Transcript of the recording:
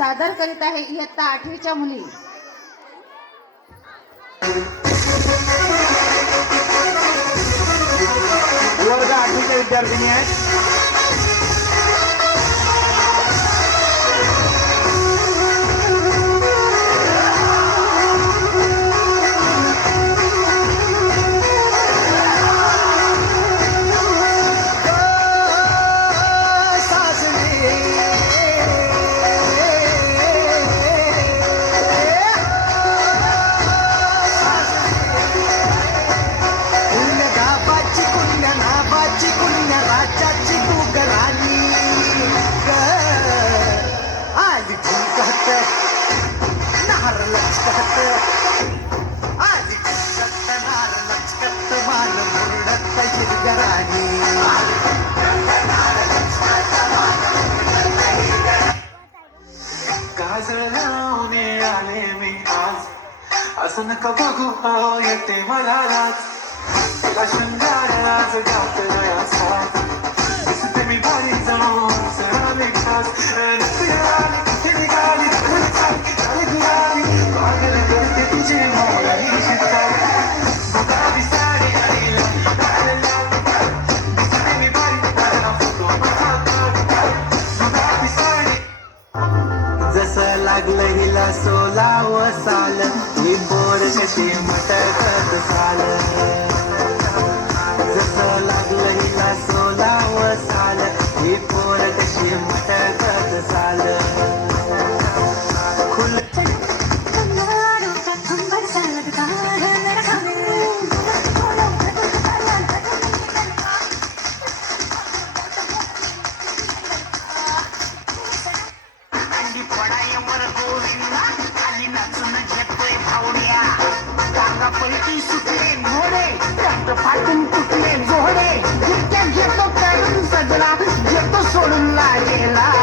सादर करीत आहे इयत्ता 8वीच्या मुली. वर्ग 8वीच्या विद्यार्थिनी आहेत. असं नका बघू हो येते मला लाज. तुला शृंगार आज घातलाय साथ. दिसते मी भारी जणू सरावे खास. रस्त्याने कुठे निघाली सारखी झाली गुलाबी. पागल करते तुझे मोळी शिरकावी. गुलाबी साडी आणि लाल दिसते मी भारी माझा फोटो माझा काढ. गुलाबी साडी जसं लागलं हिला 16 साल. ही पोर कशी मटकत साल. जसं लागलं हिला 16 साल. ही पोर कशी मटकत साल. पलटी सुटले घोडे रक्त फाटून तुटले जोडे. जितक्या घेतो करून सजला घेतो सोडून लागेला.